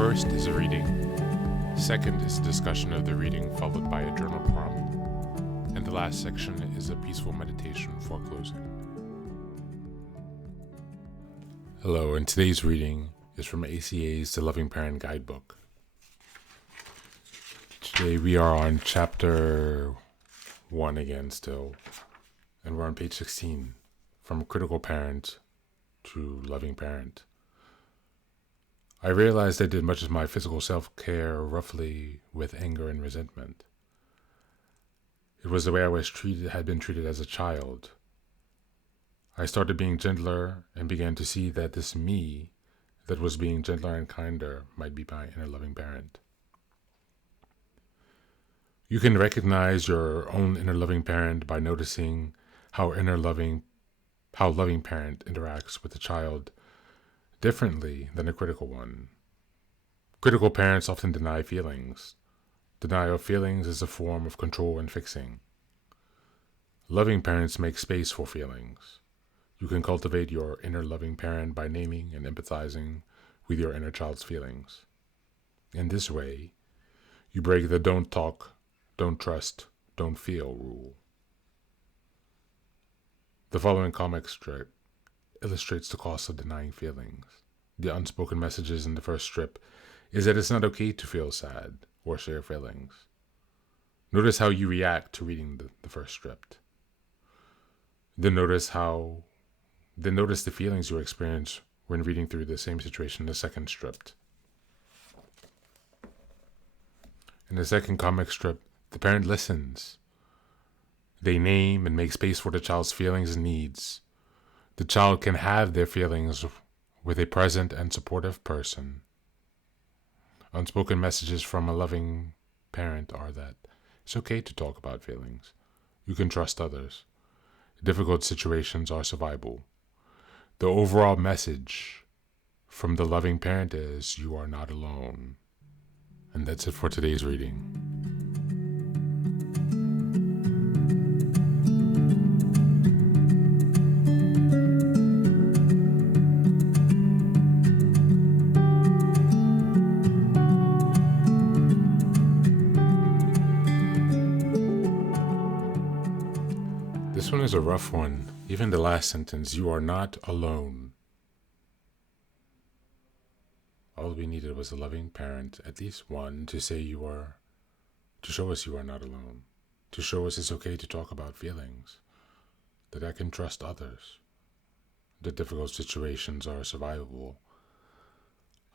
First is a reading, second is a discussion of the reading followed by a journal prompt, and the last section is a peaceful meditation for closing. Hello, and today's reading is from ACA's The Loving Parent Guidebook. Today we are on chapter 1 again still, and we're on page 16, From Critical Parent to Loving Parent. I realized I did much of my physical self-care roughly with anger and resentment. It was the way I had been treated as a child. I started being gentler and began to see that this me that was being gentler and kinder might be my inner loving parent. You can recognize your own inner loving parent by noticing how loving parent interacts with the child differently than a critical one. Critical parents often deny feelings. Denial of feelings is a form of control and fixing. Loving parents make space for feelings. You can cultivate your inner loving parent by naming and empathizing with your inner child's feelings. In this way, you break the don't talk, don't trust, don't feel rule. The following comic strip illustrates the cost of denying feelings. The unspoken messages in the first strip is that it's not okay to feel sad or share feelings. Notice how you react to reading the first strip. Then notice the feelings you experience when reading through the same situation in the second strip. In the second comic strip, the parent listens. They name and make space for the child's feelings and needs. The child can have their feelings with a present and supportive person. Unspoken messages from a loving parent are that it's okay to talk about feelings. You can trust others. Difficult situations are survivable. The overall message from the loving parent is you are not alone. And that's it for today's reading. This one is a rough one. Even the last sentence, you are not alone. All we needed was a loving parent, at least one, to show us you are not alone. To show us it's okay to talk about feelings. That I can trust others. That difficult situations are survivable.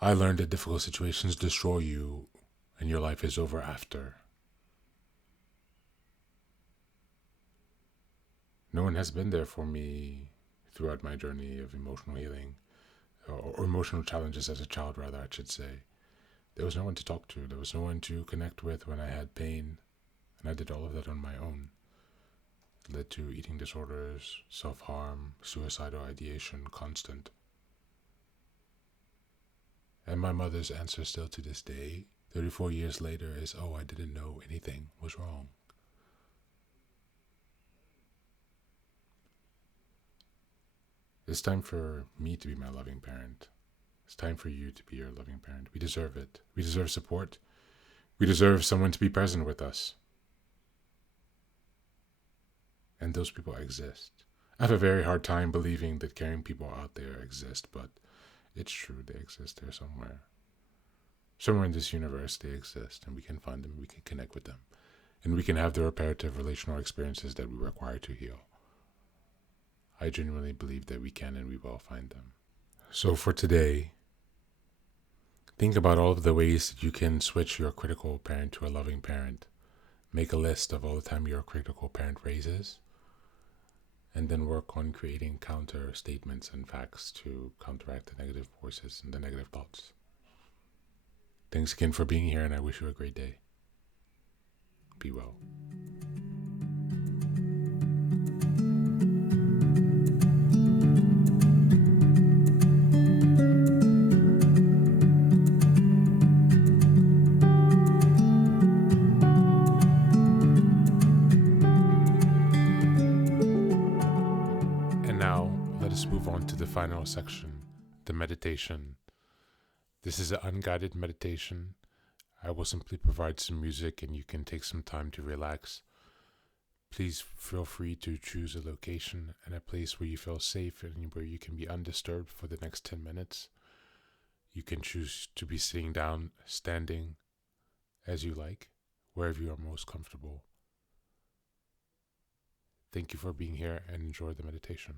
I learned that difficult situations destroy you and your life is over after. No one has been there for me throughout my journey of emotional healing, or emotional challenges as a child, rather, I should say. There was no one to talk to. There was no one to connect with when I had pain, and I did all of that on my own. It led to eating disorders, self-harm, suicidal ideation, constant. And my mother's answer still to this day, 34 years later, is, oh, I didn't know anything was wrong. It's time for me to be my loving parent. It's time for you to be your loving parent. We deserve it. We deserve support. We deserve someone to be present with us. And those people exist. I have a very hard time believing that caring people out there exist, but it's true, they exist there somewhere. Somewhere in this universe they exist, and we can find them, we can connect with them, and we can have the reparative relational experiences that we require to heal. I genuinely believe that we can and we will find them. So for today, think about all of the ways that you can switch your critical parent to a loving parent. Make a list of all the time your critical parent raises, and then work on creating counter statements and facts to counteract the negative voices and the negative thoughts. Thanks again for being here, and I wish you a great day. Be well. Now, let us move on to the final section, the meditation. This is an unguided meditation. I will simply provide some music and you can take some time to relax. Please feel free to choose a location and a place where you feel safe and where you can be undisturbed for the next 10 minutes. You can choose to be sitting down, standing, as you like, wherever you are most comfortable. Thank you for being here and enjoy the meditation.